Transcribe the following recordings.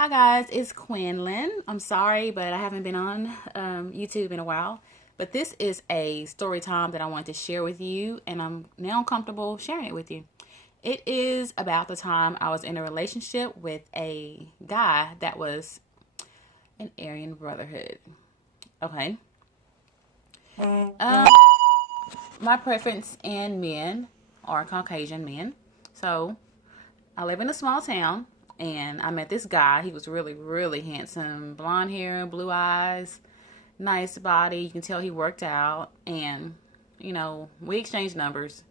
Hi guys, it's Quinlan. I'm sorry, but I haven't been on YouTube in a while. But this is a story time that I wanted to share with you, and I'm now comfortable sharing it with you. It is about the time I was in a relationship with a guy that was an Aryan Brotherhood. Okay. Um, my preference in men are Caucasian men. So I live in a small town and I met this guy. He was really, really handsome. Blonde hair, blue eyes, nice body. You can tell he worked out. And, we exchanged numbers.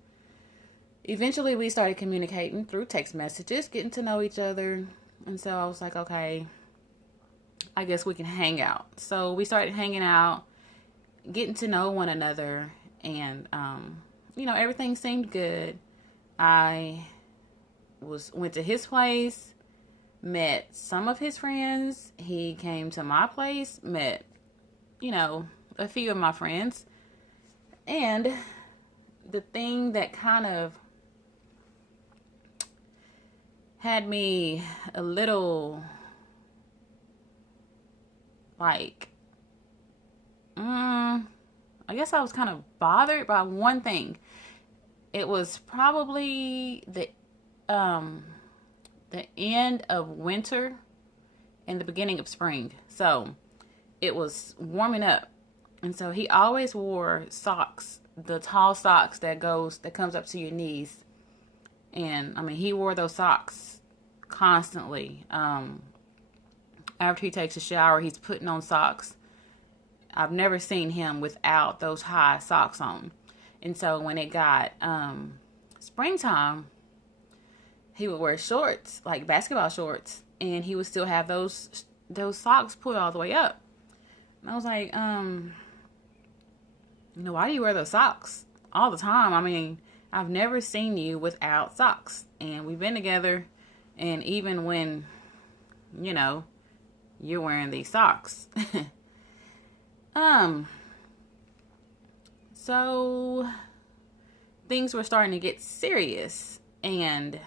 Eventually, we started communicating through text messages, getting to know each other. And so I was like, okay, I guess we can hang out. So we started hanging out, getting to know one another. And, everything seemed good. I went to his place, met some of his friends. He came to my place, met, a few of my friends. And the thing that kind of had me a little like, I guess I was kind of bothered by one thing. It was probably the end of winter and the beginning of spring. So it was warming up. And so he always wore socks, the tall socks that comes up to your knees. And I mean, he wore those socks constantly. After he takes a shower, he's putting on socks. I've never seen him without those high socks on. And so when it got springtime, he would wear shorts, like basketball shorts, and he would still have those socks pulled all the way up. And I was like, why do you wear those socks all the time? I mean, I've never seen you without socks, and we've been together, and even when, you're wearing these socks. So things were starting to get serious, and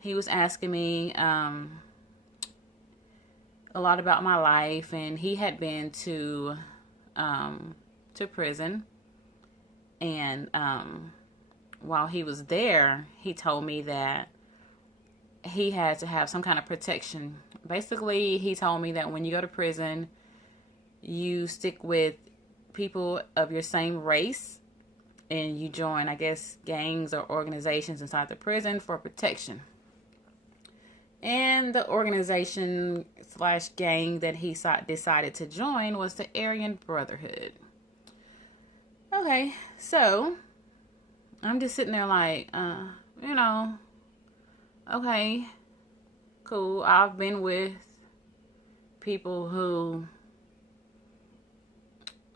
he was asking me a lot about my life, and he had been to prison. And while he was there, he told me that he had to have some kind of protection. Basically, he told me that when you go to prison, you stick with people of your same race, and you join, I guess, gangs or organizations inside the prison for protection. And the organization / gang that he decided to join was the Aryan Brotherhood. Okay, so I'm just sitting there like, okay, cool. I've been with people who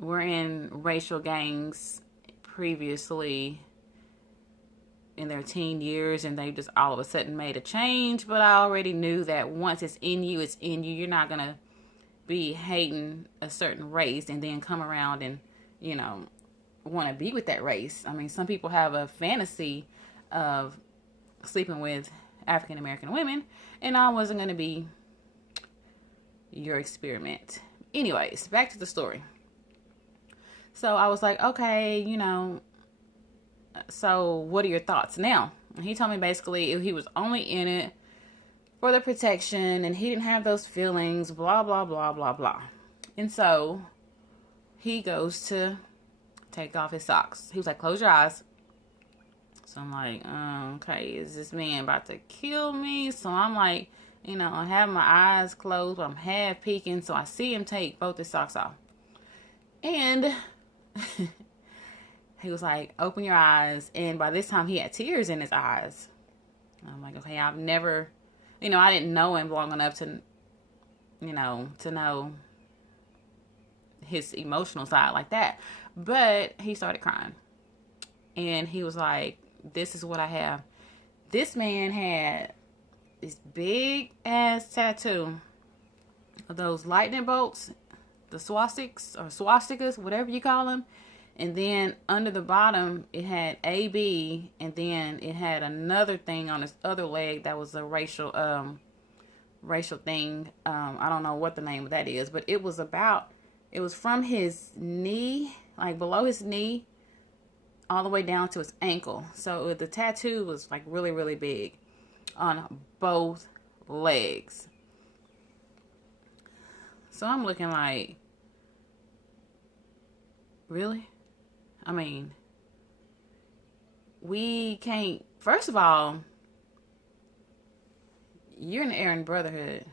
were in racial gangs previously in their teen years, and they just all of a sudden made a change. But I already knew that once it's in you, it's in you. You're not going to be hating a certain race and then come around and, want to be with that race. I mean, some people have a fantasy of sleeping with African American women, and I wasn't going to be your experiment. Anyways, back to the story. So I was like, okay, so what are your thoughts now? And he told me basically he was only in it for the protection, and he didn't have those feelings, blah, blah, blah, blah, blah. And so he goes to take off his socks. He was like, close your eyes. So I'm like, okay, is this man about to kill me? So I'm like, I have my eyes closed, but I'm half peeking, so I see him take both his socks off. And he was like, open your eyes. And by this time, he had tears in his eyes. I'm like, okay, I've never, I didn't know him long enough to know his emotional side like that. But he started crying. And he was like, this is what I have. This man had this big ass tattoo of those lightning bolts, the swastikas, whatever you call them. And then under the bottom, it had AB, and then it had another thing on his other leg that was a racial racial thing. I don't know what the name of that is, but it was from his knee, like below his knee, all the way down to his ankle. So the tattoo was like really, really big on both legs. So I'm looking like, really? I mean, we can't, first of all, you're in the Aryan Brotherhood.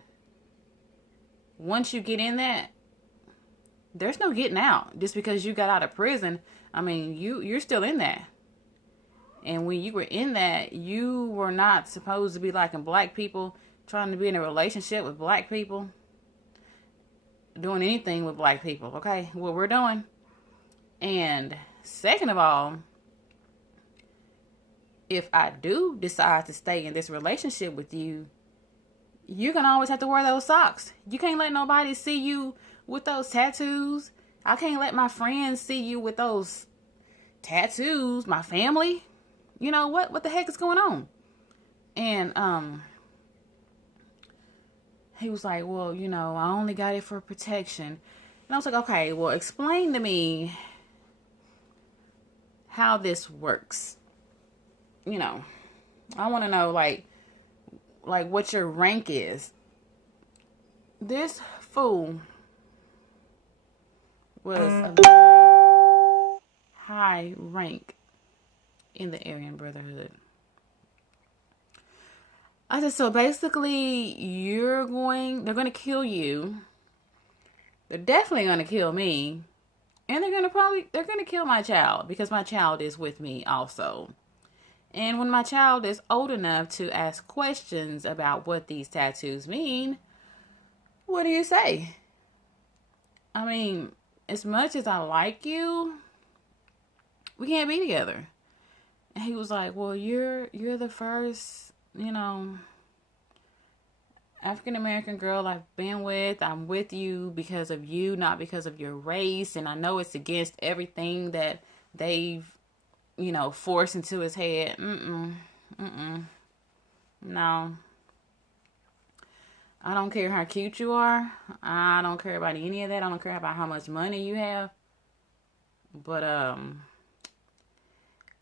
Once you get in that, there's no getting out. Just because you got out of prison, I mean, you're still in that. And when you were in that, you were not supposed to be liking black people, trying to be in a relationship with black people, doing anything with black people, okay? What we're doing. And second of all, if I do decide to stay in this relationship with you, you're going to always have to wear those socks. You can't let nobody see you with those tattoos. I can't let my friends see you with those tattoos. My family. You know, what the heck is going on? And he was like, well, you know, I only got it for protection. And I was like, okay, well, explain to me how this works. You know, I want to know, like what your rank is. This fool was a very high rank in the Aryan Brotherhood. I said, so basically they're going to kill you. They're definitely going to kill me. And they're going to kill my child, because my child is with me also. And when my child is old enough to ask questions about what these tattoos mean, what do you say? I mean, as much as I like you, we can't be together. And he was like, well, you're the first, you know, African American girl I've been with. I'm with you because of you, not because of your race. And I know it's against everything that they've, you know, forced into his head. No. I don't care how cute you are. I don't care about any of that. I don't care about how much money you have. But,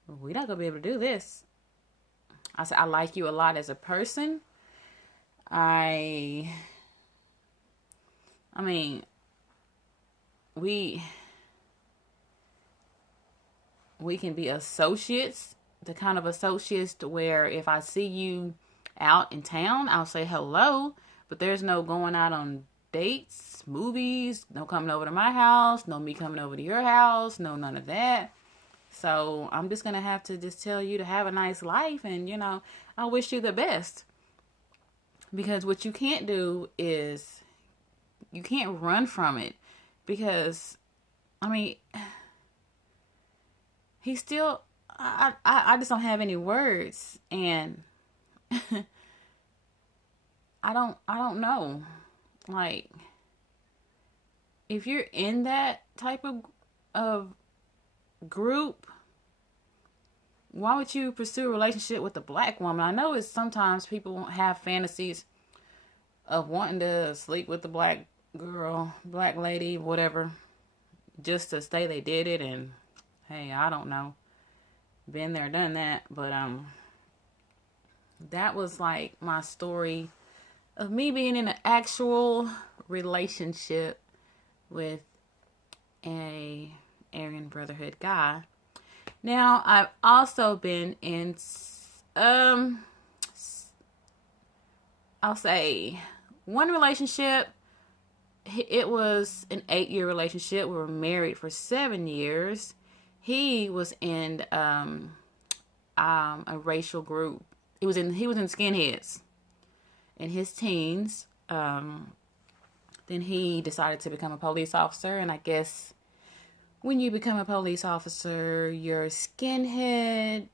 we're not going to be able to do this. I said, I like you a lot as a person. I mean, we can be associates, the kind of associates to where if I see you out in town, I'll say hello, but there's no going out on dates, movies, no coming over to my house, no me coming over to your house, no none of that. So I'm just going to have to just tell you to have a nice life, and, you know, I wish you the best. Because what you can't do is you can't run from it, because, I mean, he's still, I just don't have any words, and I don't know. Like, if you're in that type of group, why would you pursue a relationship with a black woman? I know it's sometimes people have fantasies of wanting to sleep with the black girl, black lady, whatever, just to say they did it. And hey, I don't know, been there, done that. But that was like my story of me being in an actual relationship with a Aryan Brotherhood guy. Now, I've also been in, I'll say, one relationship. It was an 8-year relationship. We were married for 7 years. He was in a racial group. He was in skinheads in his teens. Then he decided to become a police officer, and I guess when you become a police officer, your skinhead,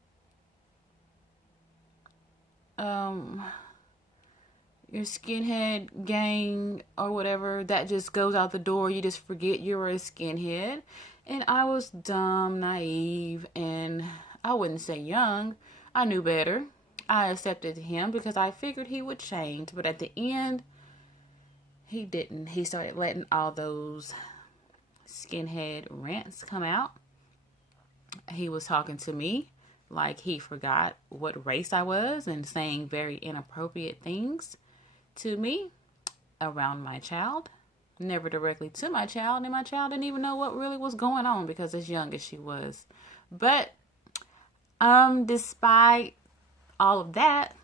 gang or whatever, that just goes out the door. You just forget you're a skinhead. And I was dumb, naive, and I wouldn't say young. I knew better. I accepted him because I figured he would change. But at the end, he didn't. He started letting all those skinhead rants come out. He was talking to me like he forgot what race I was and saying very inappropriate things to me around my child. Never directly to my child, and my child didn't even know what really was going on because as young as she was. But despite all of that,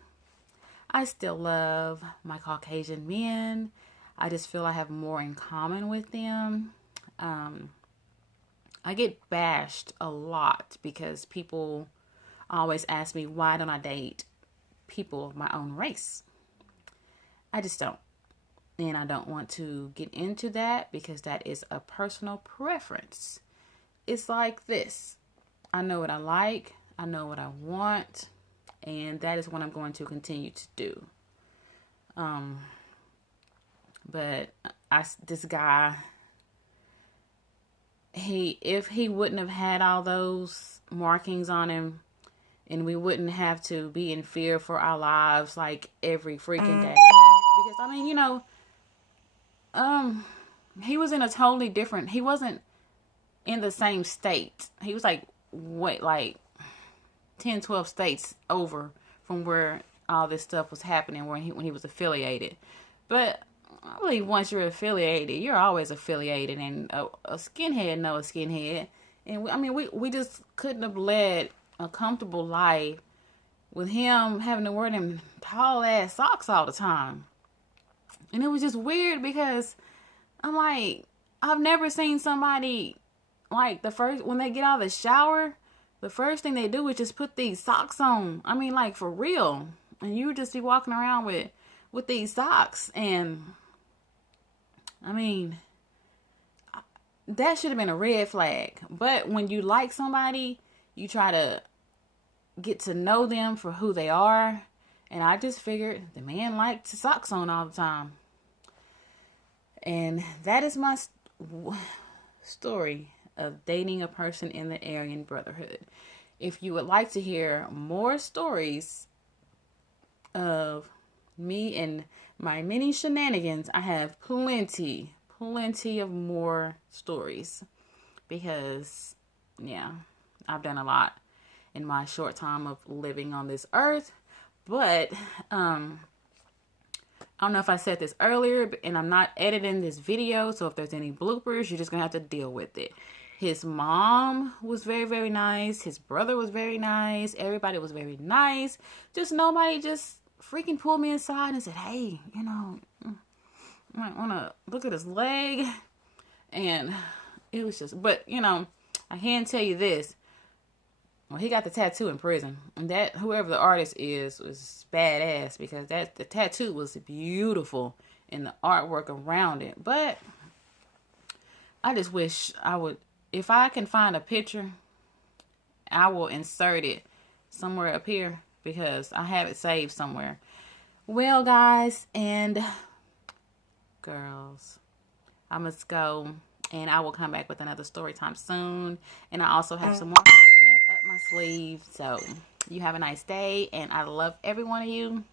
I still love my Caucasian men. I just feel I have more in common with them. I get bashed a lot because people always ask me, why don't I date people of my own race? I just don't. And I don't want to get into that because that is a personal preference. It's like this. I know what I like. I know what I want. And that is what I'm going to continue to do. But this guy, if he wouldn't have had all those markings on him, and we wouldn't have to be in fear for our lives like every freaking day. Because I mean, he was in a totally different. He wasn't in the same state. He was like 10, 12 states over from where all this stuff was happening when he was affiliated. But I believe once you're affiliated, you're always affiliated, and a skinhead knows a skinhead. And we just couldn't have led a comfortable life with him having to wear them tall ass socks all the time. And it was just weird because I'm like, I've never seen somebody like when they get out of the shower, the first thing they do is just put these socks on. I mean, like for real. And you just be walking around with these socks. And I mean, that should have been a red flag. But when you like somebody, you try to get to know them for who they are. And I just figured the man liked socks on all the time. And that is my story of dating a person in the Aryan Brotherhood. If you would like to hear more stories of me and my many shenanigans, I have plenty of more stories. Because, yeah, I've done a lot in my short time of living on this earth. But, I don't know if I said this earlier, and I'm not editing this video, so if there's any bloopers, you're just going to have to deal with it. His mom was very, very nice. His brother was very nice. Everybody was very nice. Just nobody just freaking pulled me aside and said, hey, you might want to look at his leg. And it was just, but, I can tell you this. Well, he got the tattoo in prison, and that whoever the artist is was badass because the tattoo was beautiful and the artwork around it. But I just wish I would, if I can find a picture, I will insert it somewhere up here because I have it saved somewhere. Well, guys and girls, I must go, and I will come back with another story time soon. And I also have some more content up my sleeve. So you have a nice day, and I love every one of you.